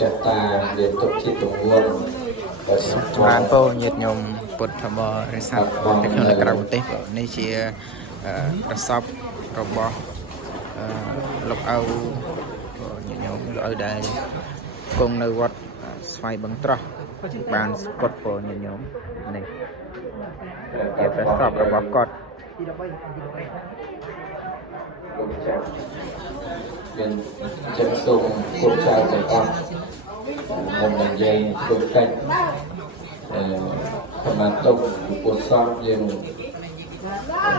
จัตตาเรียนตกที่ตรงยนร้านโปnhiệt nhom ពុទ្ធបរិស័ទនៅក្នុងក្រៅប្រទេសនេះជាប្រសពរបស់លោកឪញាតិញោមលោកឪដែលគង់នៅវត្តស្វាយបឹងត្រោះបានស្ពតពញាតិញោមនេះជាប្រសពរបស់គាត់เป็นจักส่งคนชาวจังหวัดผมยังยัยโดยกันขมาตกปวดซ้อมยัง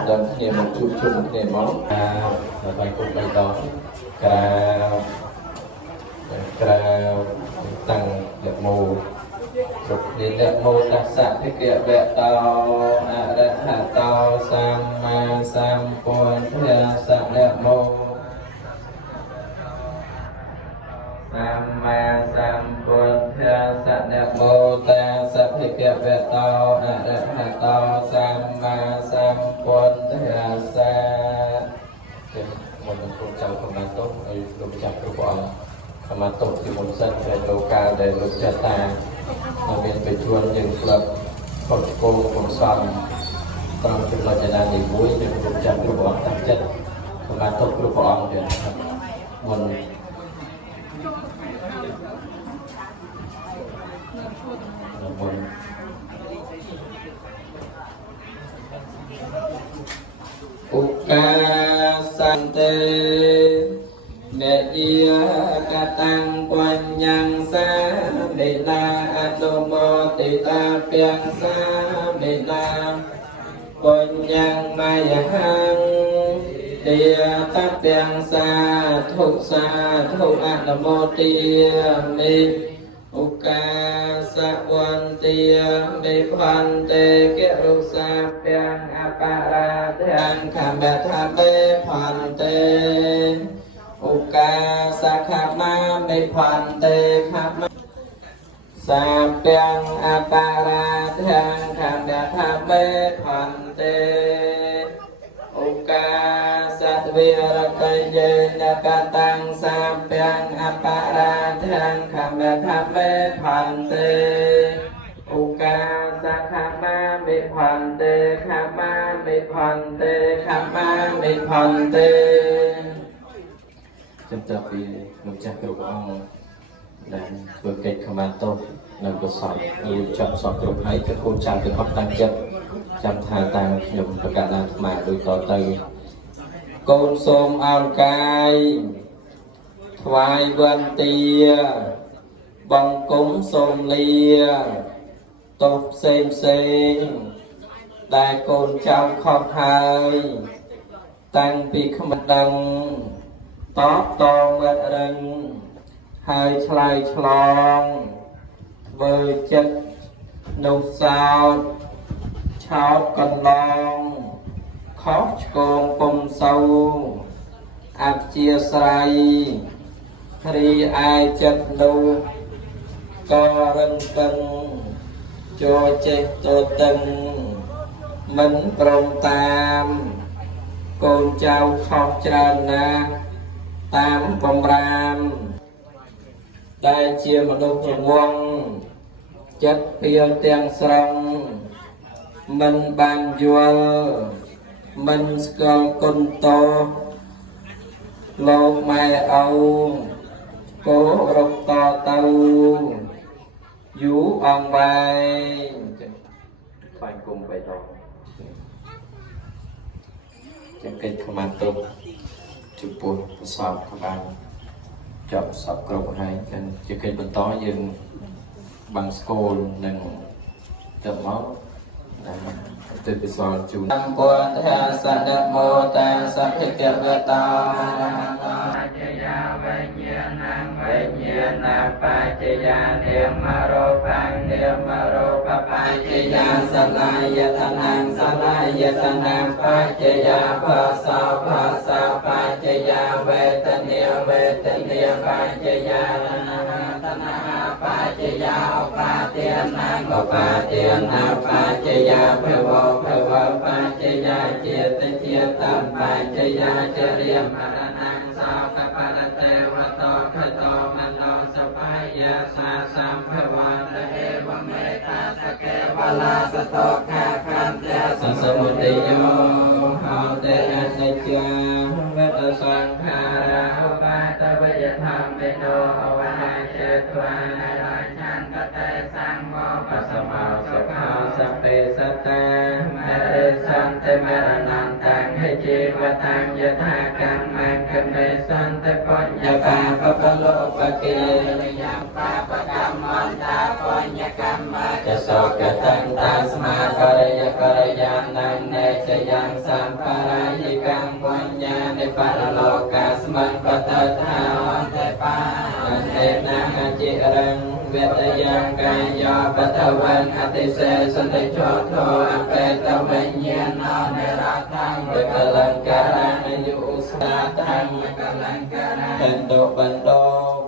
ดันเนี่ยมันชุบชุบเนี่ยมั้งไปคนไปต่อกราวตั้งเด็กโมสุดนี้เด็กโมตัสสะที่เกี่ยวแบบต่ออะระหะต่อสัมมาสัมพุทธัสสะเด็กโมสัมมาสัมพุทธัสสะนะโมตัสสะภะคะวะโตอะระหะโตสัมมาสัมพุทธัสสะเป็นมนต์ของเจ้าขมาโตไอ้ลมจักรพรรดิขมาโตที่มนต์สั้นแต่โลกาได้ลมจัตตาเราเป็นไปชวนยังกลับคนโกงคนซ้ำตามจุดเราจะได้ในบุ้ยยังลมจักรพรรดิตั้งใจขมาโตกระพรเดียวครับมนอุกาสันเตเนติยกตังปัญญังสามินาอนุโมติตาเปียงสามินาปัญญังมายหังเตียตัเปียงสาธุอนุโมติมิอุกาสะวันเตียมิพันเตเกรุสาเปียงอปาราทังขามะทะเมพันเตอุกาสะขมามิพันเตขามะสาเปียงอปาราทังขามะทะเมพันเตอุกาสัตวิรกเยนกตังสามเปียงอปาราทังขามะทะเมพันเตอุกาสักขมามิพันเตขมามิพันเตขมามิพันเตจำจับปีลุงจักรกรุองและเบิกเกตขมาโตนำกระสอบยืนจับสอบกรุให้กับคนชาวเป็นความตั้งใจจำทางต่างยมประกาศนาธมาโดยต่อเติมโกนโสมอาวกายถวายวันเตียบังกุ้งโสมเลียตบเซงได้โกนเจ้าขอบหายตั้งปีขมัดดังตอบตองเวทรังหายชลายฉลองเวอร์จัดนุสาวชาวกันลองขอชโกงปมเศร้าอับเจียสไรรีไอจัดนูก็รันกันโจเจตัวตึงมันปรองตามโกนเจ้าขอบจรานะตามปมรามได้เชียมนุษย์วงจัดเพียงเตียงสรงมันบานยัวมันสกอลกุนโตโลกไม่เอาโกรกต่อเตาอยู่อ่างใบไปกลุ่มไปต่อจะเกิดขมันตุกจุดปวดสอบขบานจับสอบกรบให้กันจะเกิดบนโต๊ะยืนบังสโกลหนึ่งจับเมาส์ตื่นไปสอนจูนตั้งปวดแทนสัตว์โมตัสสะภะคะวะโตอะระหะโตปัจจยาวิญญาณังวิญญาณปัจจยาเนมโรปังเนมโรปปัจจยาสลายตนังสลายตนังปัจจยาภาษาปัจจยาเวทเนียปัจจยาตนะปัจจยาอุปาเตียนังอุปาเตียนาปัจจยาภวปัจจยาเจตปัจจยาจริยมรณังสาวกปรเทวโตขโตมโนสปายา สาสัมภวันตเอวเมตาสเกวลาสโตคาคันเตสัสมุติโยหาเตอนิจจาเวตสังขาราอุปาตวิยธรรมเมโนอวาเจตวานาราชันตเตสังโมปัสสมาสุขาสเปสัตตาเมริสันเตเมรนันตังให้จีวตังยถากรรมังกเมสันเตปัญญาปาปะโลปะเกยังปาปะกรรมมันตาปัญญกรรมมาจะโสกตังตาสมาปริยปริยานังเนจยังสัมปารายิกังปัญญาในปารโลกาสมันปตถาวันเตปาเตนะจิรังเวทยังกายโยปัตวันอติเสสันติโชโทอเปตวิญญาณเนรัตถังเวกลังการังยุสาทังเวกลังการังเป็นโดบันโด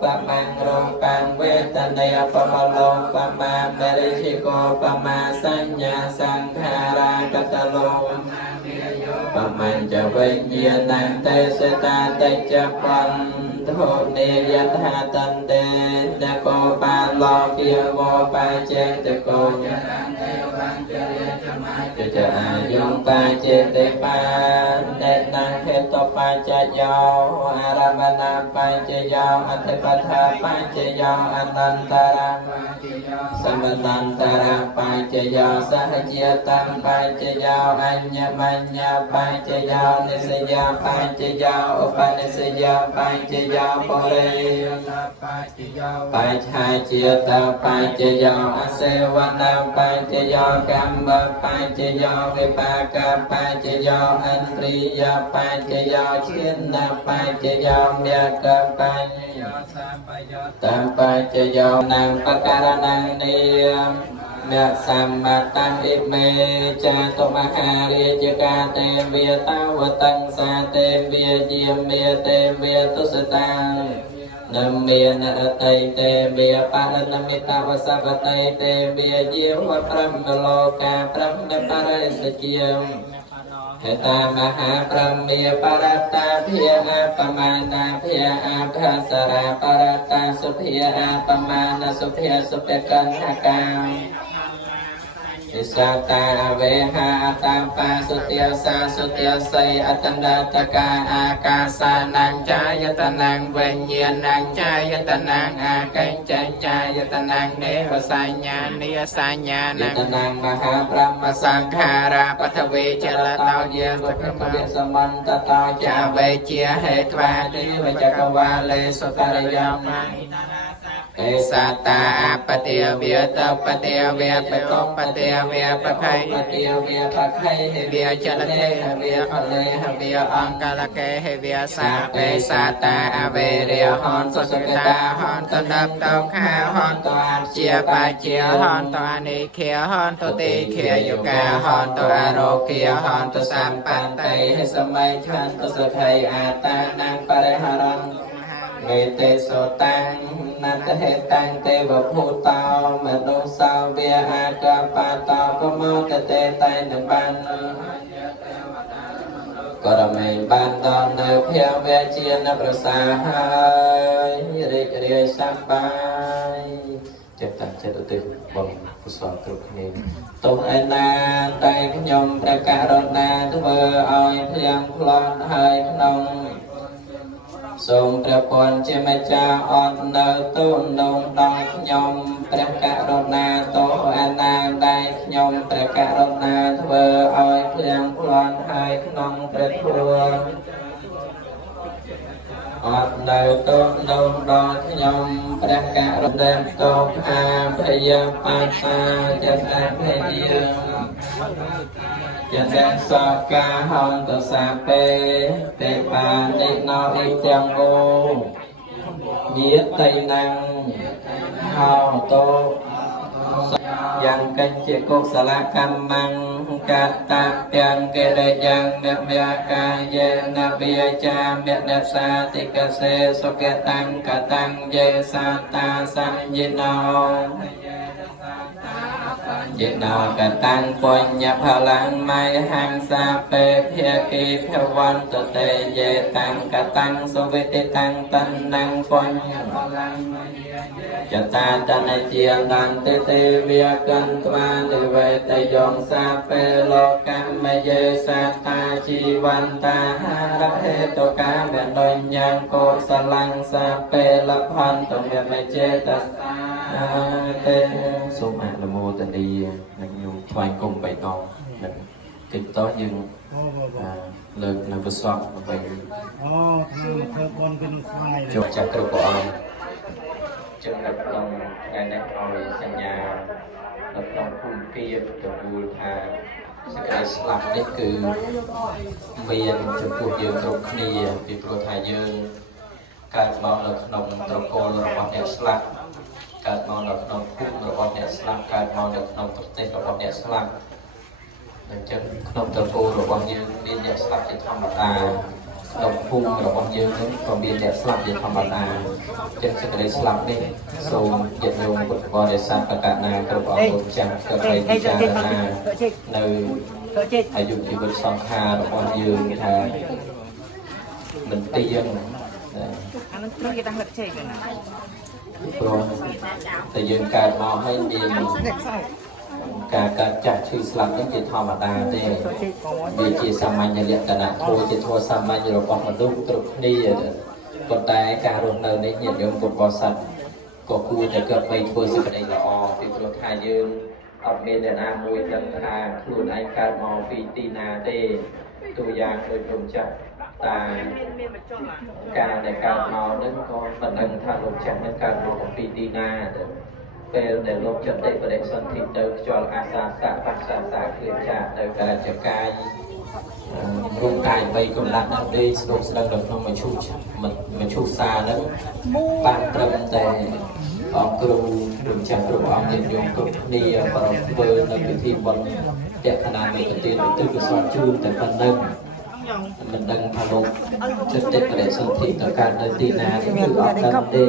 ปะมังโรปังเวทเนยปะมะโลปะมาเมริชิโกปะมาสัญญาสังขารากัตโลปะมันจะวิญญาณังเตสตาเตจะปันโทเนยธาตันเตตะโกปาโลกิยโวปาเจตะโกยรังเทวังเจริญจะมาจะอายุปาเจเตปาเนนังเหตุปาจโยอารามนาปาจโยอัตถปัฏฐาปาจโยอนันตารังสมนันตารังปาจโยสหเจตังปาจโยอัญญมัญญาปาจโยนิสยาปาจโยอุปนิสยาปาจโยปุเรปัจฉาเจตาปัจจโยอเสวนาปัจจโยกัมมะปัจจโยวิปากปัจจโยอันตริยปัจจโยชินนปัจจโยเมียกปัจจโยสัมปโยตัมปัจจโยนังปะการนังเนียมเนสัมมาตังอิเมจาตุมหาเรจกาเตเวียตาวตังสาเตเวียเยียมเมียเตเวียตุสตังนเมียนรตเตเบียปารณมิตาวสัพเตเตเบียเยียวพระมโลกาพระมปาริสเจียมเหตามหาพระเมียปรัตตาเพียอาปมานาเพียอาภาสราปรัตตาสุเพียอาปมานาสุเพียสุเปกันหกามอิสตาเวหาตาปาสุเตียสาสุเตียไสอัตันดาตกาอากาสานังจายตนังเวญญาณังจายตนังอากัญจจายตนังเนวสัญญาเนียสัญญานังนังมหาพรหมสังขาราปัทเวจลตาเยสุขมสมันตตาจาเวเจียเหตวาติวจักวาเลสุตระยามังเอสัตตาปเตียเวียตปเตียเวียปตปเตียเวียปะไคปเตียเวียปะไคเวียจลเทเวียอเลเวียอังกาลเกเวียสาเปสัตตาเวเรียหอนสุสตาหอนตนับเตาขาหอนตัวอันเจียปาเจียหอนตัวอันเขียหอนตัวตีเขียยุกาหอนตัวอโรเกียหอนตัวสามปันไตให้สมัยชันตัวสุไทยอาตานังปะเรหารังเมเตโสตังนัตเหตังเตวภูตามนุสาเวียอากาปาตาปโมตเตไตนบันกรเมบันดอนเนเพียเวเจียนประสาหายเรียกเรียสัมปายเจ็บตังเจ็บตุติบ่มกุศลกรุณีตุไอนาไตขยมประกาศนาทุเบอออยเพียงพลอนหายขนมทรงพระพรเจมจาอ่อนเนตุนงดองขยมประกาศนาโตอนาได้ขยมประกาศนาทุเบอออยเพียงพลอนหายขนมประทัวอดเนตุนงดองขยมประกาศนาโตอาพยาปาตาจะได้พยาจะได้สกาหอนตุสาเปเตปานิโนอิจังโอเยียไตนังหอโตยังกันเจกุสละกัมมังกัตตะยังเกเรยังเนเบียกายเยนเบียจามเบเนสาติกเสสุเกตังกตังเยสัตตาสัญญิโนจิตนอกตังปุญญพลังไมหังสาเปเพียกีเพวันตเตเยตังกตังสุวิติตังตันนังปุญญพลังไม ចតាតនជាតន្តទេវាកន្តមានិវេតយងសាពេលោកម្មយេសាតាជីវន្តាហារហេតុកាមដញ្ញង្កោសលង្សាពេលផន្តមេចេតសាទេសូមអនុមោទនានឹងញោមថ្វាយគុំបៃតងនឹងកិច្ចតោះយើងលើកនៅប្រសពដើម្បីធ្វើបនវិញស្ងាយ ជួបចាស់គ្រប់ព្រះអង្គจึงនៅក្នុងថ្ងៃនេះឲ្យសញ្ញានៅក្នុងភូមិភាគទទួលថាសេចក្តីស្លាប់នេះគឺមានចំពោះយើងគ្រប់គ្នាពីព្រោះថាយើងកើតមកនៅក្នុងត្រកូលរបស់អ្នកស្លាប់កើតមកនៅក្នុងភូមិរបស់អ្នកស្លាប់កើតមកនៅក្នុងប្រទេសរបស់អ្នកស្លាប់អញ្ចឹងក្នុងត្រកូលរបស់យើងមានអ្នកស្លាប់ជាធម្មតាក្នុងភូមិរបស់យើងក៏មានអ្នកស្លាប់ជាធម្មតាចឹងសេចក្តីស្លាប់នេះសូមញាតិញោមពុទ្ធបរិស័ទប្រកាសណាគ្រប់អង្គចាំក៏បីពិចារណានៅអាយុជីវិតសង្ខាររបស់យើងថាមិនទៀងអានោះគឺគេថាហឹកជ័យណាព្រោះតែយើងកើតមកហើយមានការកាត់ចាស់ឈឺស្លាប់នេះជាធម្មតាទេវាជាសាមញ្ញលក្ខណៈធម៌ជាធម៌សាមញ្ញរបស់មនុស្សគ្រប់គ្នាប៉ុន្តែការរស់នៅនេះញាតិញោមពុទ្ធបរិស័ទក៏គួរតែគិតបីធ្វើសេចក្តីល្អពីព្រោះថាយើងអត់មានអ្នកណាមួយដឹងថាខ្លួនឯងកើតមកពីទីណាទេទូយ៉ាងដូចលោកចាស់តាការដែលកើតមកនឹងក៏មិនដឹងថាលោកចាស់នឹងកើតមកពីទីណាទេពេលដែលលោកចតិបដិសន្ធិទៅខ្យល់អាសាសៈបច្ចាសាគ្រាចាទៅកើតជាកាយរូបកាយ3កម្រិតនោះទេស្ដុកស្ដឹងនៅក្នុងមឈូសាហ្នឹងបានត្រឹមតែអង្គគ្រូលោកចាស់គ្រប់អង្គញាតិញោមគ្រប់គ្នាប្រកធ្វើនៅពិធីបុណ្យតេខណាមេកទានទៅកសលជូនតែប៉ុណ្្នឹងមិនដឹងថាលោកចិត្តបដិសន្ធិទៅកើតនៅទីណាគឺអត់ដឹងទេ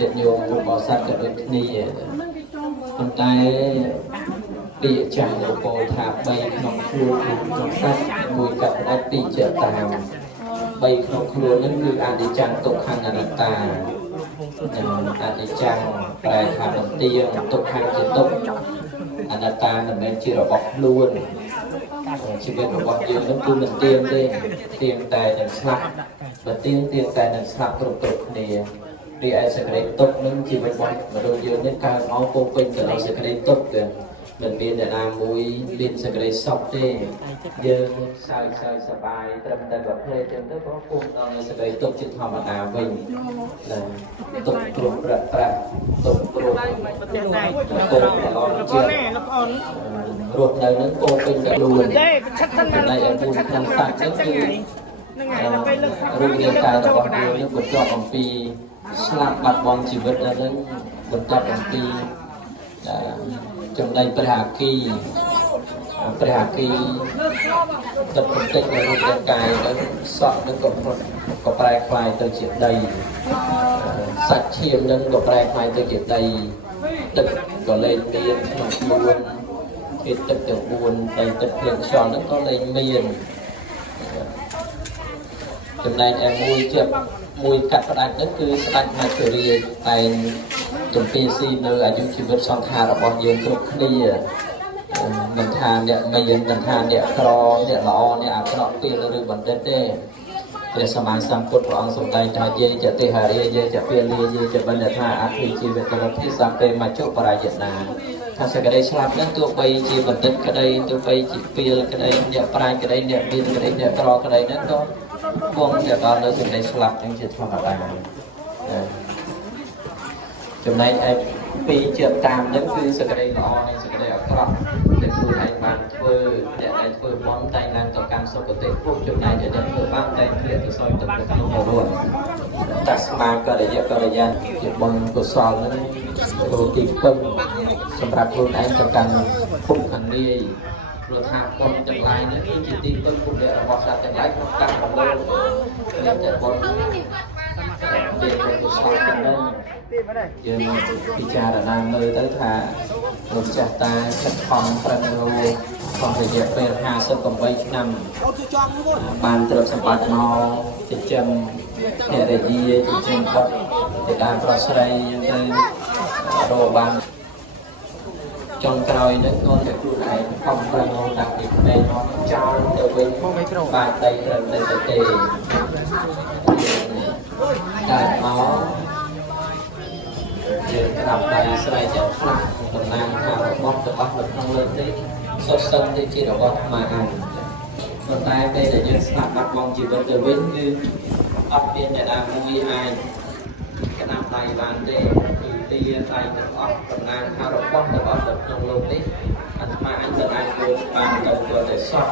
ចិត្តញោមពុទ្ធបរិស័ទក៏ដូចគ្នាប៉ុន្តែពាក្យចាស់លោកពោលថា3ក្នុងខ្លួនក្នុងសត្វមួយកាត់ផ្ដាច់ពីចតាម3ក្នុងខ្លួនហ្នឹងគឺអនិច្ចំទុក្ខអនត្តាអនិច្ចំប្រែថាមិនទៀងទុក្ខជាទុក្ខអនត្តាមិនមែនជារបស់ខ្លួនជីវិតរបស់យើងនឹងគឺមិនទៀងទេទៀងតែនឹងស្លាប់បើទៀងតែនឹងស្លាប់គ្រប់គ្នារីឯសេចក្តីទុក្ខនឹងជីវិតរបស់មនុស្សយើងនេះកើតមកពោពេញទៅដោយសេចក្តីទុក្ខមិនមានអ្នកណាមួយមានសេចក្តីសុខទេយើងសើចសប្បាយត្រឹមតែប្រភេទចឹងទៅក៏ពុំដល់សេចក្តីទុក្ខជាធម្មតាវិញទុក្ខព្រោះប្រាក់ទុក្ខព្រោះទុក្ខល្អជារស់នៅនឹងពោពេញទៅខ្លួនចំណែកឯពូខាងសាច់ហ្នឹងគឺរូបរាងកាយរបស់យើងនឹងបន្ទាប់អំពីស្លាប់បាត់បង់ជីវិតដល់នឹងបន្ទាប់អំពីចំណែកព្រះអាគីទឹកបន្តិចនៃរូបរាងកាយទៅសក់នឹងក៏ប្រែក្លាយទៅជាដីសាច់ឈាមនឹងក៏ប្រែក្លាយទៅជាដីទឹកក៏លែងមានក្នុងខ្លួនគឺទឹកទាំង4ដីទឹកភ្លើងខ្យល់នឹងក៏លែងមានចំណែកឯមួយកាត់ផ្ដាច់នោះគឺស្ដេចមកជារាជតែងទំពាស៊ីនៅអាយុជីវិតសង្ខាររបស់យើងគ្រប់គ្នាមិនថាអ្នកមានមិនថាអ្នកក្រអ្នកល្អអ្នកអាក្រក់ពេលឬបណ្ឌិតទេព្រះសម្មាសម្ពុទ្ធព្រះអង្គសម្ដែងថាយេចតិហារិយេចពាលាយេចបណ្ឌិថាអភិជីវកលភិសពេមច្ចុបរាយណាថាសេចក្តីស្លាប់នឹងទោះបីជាបណ្ឌិតក្តីទោះបីជាពេលក្តីអ្នកប្រាជ្ញក្តីអ្នកមានក្តីអ្នកក្រក្តីហ្នឹងក៏គង់តែដល់នៅសេចក្តីស្លាប់នឹងជាធម្មតាចំណែកឯពីជាតាមនឹងគឺសេចក្តីល្អនិងសេចក្តីអាក្រក់ដែលខ្លួនឯងបានធ្វើអ្នកដែលធ្វើបន់តែងឡើងទៅកម្មសុគតិភពចំណែកដែលធ្វើបានតែធ្លាក់ទៅសោយទឹកនៅក្នុងនរកតាស្មាករិយាជាបន់កុសលនឹងធ្វើទីពឹងសម្រាប់ខ្លួនឯងទៅកាន់ភពខាងនាយព្រោះថាបន់ទាំងឡាយនេះគឺជាទីពឹងពុទ្ធរបស់សត្វទាំងឡាយក្នុងកម្មរបស់លោកតែបន់ជាកុសលទាំងនោះយើងពិចារណាមើលទៅថាលោកចាស់តាខិតខំប្រឹងរស់ក្នុងរយៈពេល58ឆ្នាំបានទ្រព្យសម្បត្តិមកចិញ្ចឹម អ្នកដែលជាចិញ្ចឹមគាត់ទៅតាមប្រស្រ័យទៅរកបានចុងក្រោយនេះគាត់ទៅខ្លួនឯងខំប្រឹងដាក់ពីផ្នែកមកចោលទៅវិញបានដីត្រឹមតែទេកើតមកយើងក្តាប់ដៃស្រែកយ៉ាងខ្លាំងតំណាងថារបស់នៅក្នុងលើកនេះសុទ្ធសឹងតែជារបស់អាត្មាហើយប៉ុន្តែពេលដែលយើងស្លាប់បាត់បង់ជីវិតទៅវិញគឺអត់មានអ្នកណាមួយអាចក្តាប់ដៃបានទេគឺទាដៃទាំងអស់តំណាងថារបស់នៅក្នុងលោកនេះអាត្មាអញមិនអាចធ្វើបានទៅគាត់តែសោះ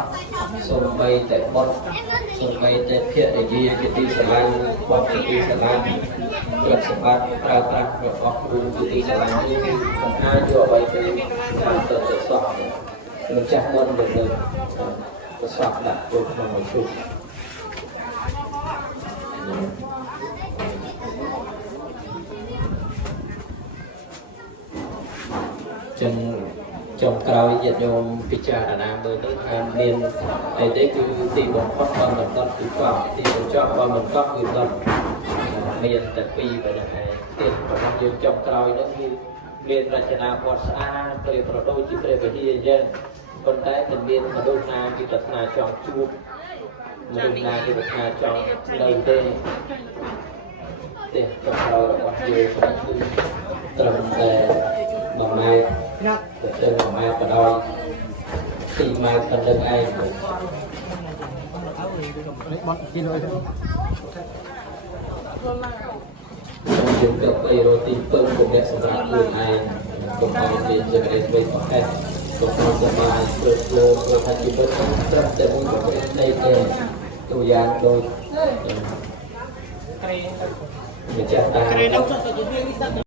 សូម្បីតែបុតសូម្បីតែភរិយាជាទីស្រឡាញ់បុតជាទីស្រឡាញ់គាត់សម្បត្តិប្រើប្រាស់របស់គ្រូជាទីស្រឡាញ់នេះមិនអាចយកអ្វីទៅបានទៅសោះមិនចាស់មុនទៅទៅសោះដាក់ទៅក្នុងមួយឈុតចឹងចុងក្រោយញាតិញោមពិចារណាមើលទៅថាមានអីទេគឺទីបំផុតបើមិនដុតគឺកប់ទីបញ្ចប់បើមិនកប់គឺដុតមានតែពីរប៉ុណ្ណឹងឯងទេរបស់យើងចុងក្រោយនោះគឺមានរចនាបថស្អាតប្រៀបប្រដូចជាព្រះវិហារអញ្ចឹងប៉ុន្តែមិនមានមនុស្សណាគេប្រាថ្នាចង់ជួបមនុស្សណាគេប្រាថ្នាចង់នៅទេចុងក្រោយរបស់យើងគឺត្រឹមតែ1ម៉ែត្រទៅ1ម៉ែត្របដោយ2ម៉ែត្រប៉ុណ្្នឹងឯងបាត់ជិះលើទៅយើងក៏ទៅរកទីពឹងcủaអ្នកសម្រាប់ខ្លួនឯងកុំឲ្យមានសេចក្តីស្វែងប្រកែកកុំឲ្យសប្បាយព្រោះព្រោះថាជីវិតត្រឹមតែមួយប្រភេទនៃទេទូយ៉ាងដូចម្ចាស់តា